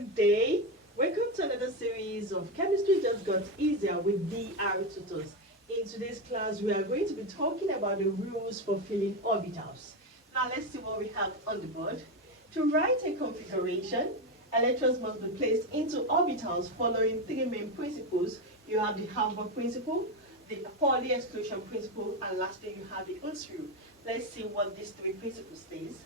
Good day. Welcome to another series of Chemistry Just Got Easier with DR Tutors. In today's class, we are going to be talking about the rules for filling orbitals. Now let's see what we have on the board. To write a configuration, electrons must be placed into orbitals following three main principles. You have the Haber principle, the Pauli exclusion principle, and lastly you have the Un's rule. Let's see what these three principles says.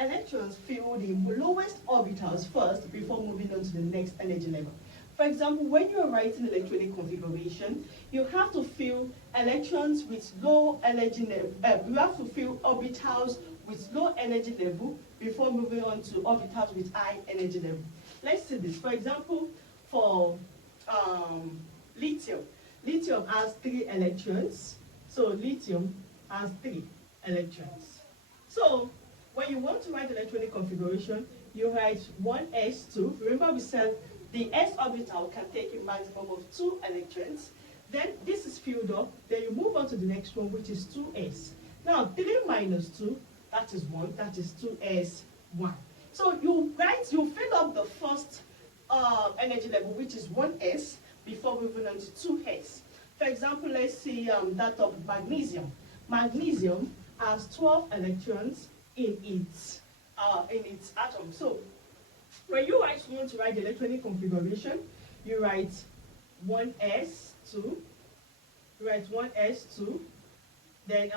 Electrons fill the lowest orbitals first before moving on to the next energy level. For example, when you are writing electronic configuration, you have to fill electrons with low energy level. You have to fill orbitals with low energy level before moving on to orbitals with high energy level. Let's see this. For example, for lithium. Lithium has 3 electrons. So lithium has 3 electrons. So when you want to write electronic configuration, you write 1s2. Remember we said the s orbital can take a maximum of 2 electrons. Then this is filled up. Then you move on to the next one, which is 2s. Now 3 minus 2, that is 1. That is 2s1. So you fill up the first energy level, which is 1s, before moving on to 2s. For example, let's see that of magnesium. Magnesium has 12 electrons in its atom. So when you want to write the electronic configuration, you write 1s2, then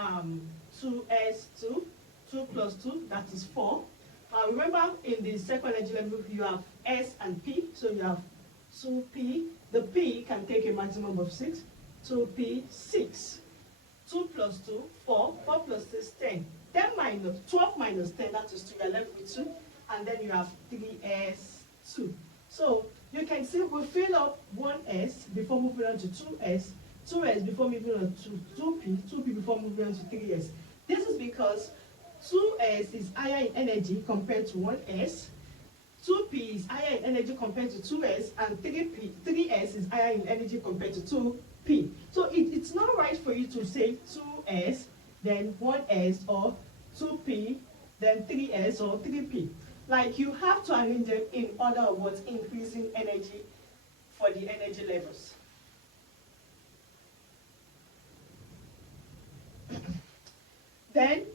2s2, 2 plus 2, that is 4. Remember in the second energy level you have s and p, so you have 2p. The p can take a maximum of 6, 2p, 6. 2 plus 2, 4, 4 plus 6, 10. 12 minus 10, that is 2, you are left with 2, and then you have 3s2. So you can see we fill up 1s before moving on to 2s, 2s before moving on to 2p, 2p before moving on to 3s. This is because 2s is higher in energy compared to 1s, 2p is higher in energy compared to 2s, and 3s is higher in energy compared to 2p. So it's not right for you to say 2s, then 1s, or 2p, then 3s, or 3p. Like you have to arrange them in order of what's increasing energy for the energy levels. Then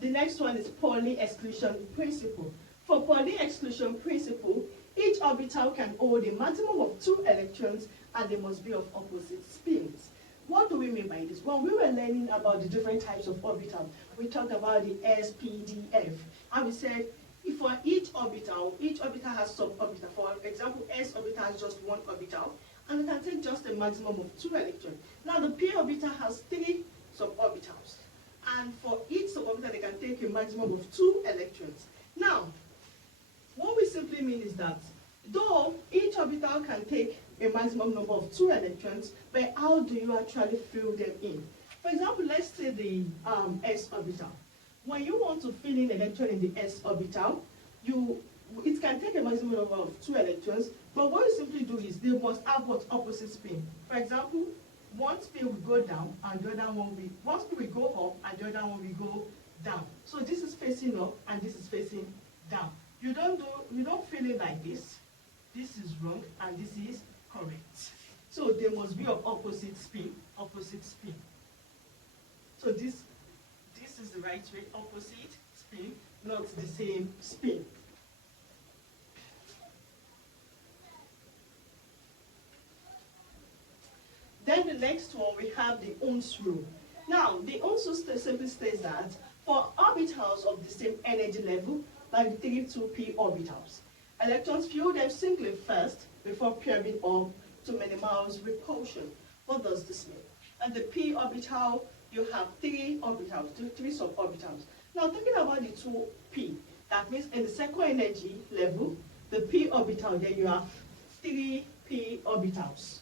the next one is Pauli exclusion principle. For Pauli exclusion principle, each orbital can hold a maximum of 2 electrons and they must be of opposite spins. What do we mean by this? When we were learning about the different types of orbitals, we talked about the s, p, d, f, and we said if for each orbital has suborbital. For example, s orbital has just 1 orbital, and it can take just a maximum of 2 electrons. Now the p orbital has 3 suborbitals, and for each suborbital they can take a maximum of 2 electrons. Now, what we simply mean is that though each orbital can take a maximum number of 2 electrons, but how do you actually fill them in? For example, let's say the s orbital. When you want to fill in electron in the s orbital, it can take a maximum number of 2 electrons, but what you simply do is they must have what opposite spin. For example, one spin will go down and the other one spin will go up and the other one will go down. So this is facing up and this is facing down. You don't fill it like this. This is wrong and this is correct. So they must be of opposite spin, So this is the right way, opposite spin, not the same spin. Then the next one, we have the Ohm's rule. Now, the Ohm's rule simply states that for orbitals of the same energy level, like the 2p orbitals, electrons fill them singly first before pairing up to minimize repulsion. What does this mean? At the p orbital, you have 3 orbitals, 3 suborbitals. Now thinking about the 2p, that means in the second energy level, the p orbital, then you have 3 p orbitals.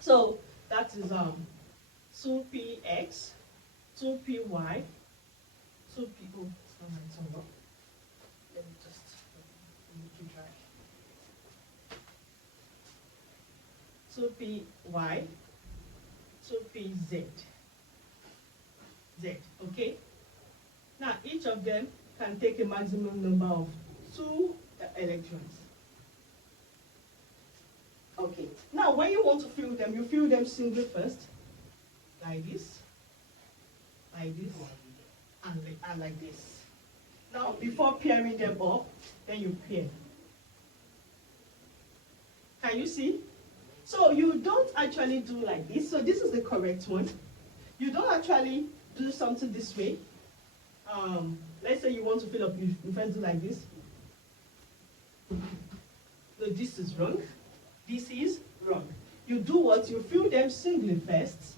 So that is 2px, 2py, 2p. Oh, it's not right somewhere. Let me just make it dry. 2py, 2pz. Z, okay? Now each of them can take a maximum number of 2 electrons. Okay, now when you want to fill them, you fill them singly first, like this, and like this. Now, before pairing them up, then you pair. Can you see? So you don't actually do like this. So this is the correct one. You don't actually do something this way. Let's say you want to fill up, you first do like this. So this is wrong. This is wrong. You do what? You fill them singly first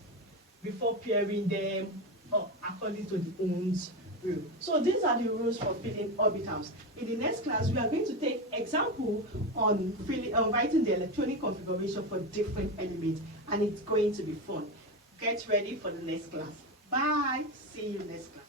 before pairing them up according to the Ohm's rule. So these are the rules for filling orbitals. In the next class, we are going to take example on writing the electronic configuration for different elements, and it's going to be fun. Get ready for the next class. Bye. See you next class.